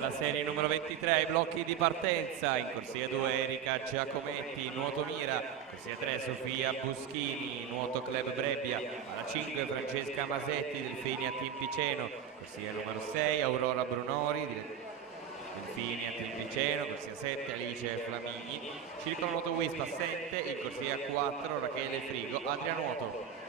della serie numero 23 ai blocchi di partenza. In corsia 2 Erika Giacometti, nuoto Mira. Corsia 3 Sofia Buschini, nuoto Club Brebbia. Alla 5 Francesca Masetti, Delfini a Team Piceno. Corsia numero 6 Aurora Brunori, Delfini a Team Piceno. Corsia 7 Alice Flamigni. Circolo nuoto Wisp assente. In corsia 4 Rachele Frigo, Adria Nuoto.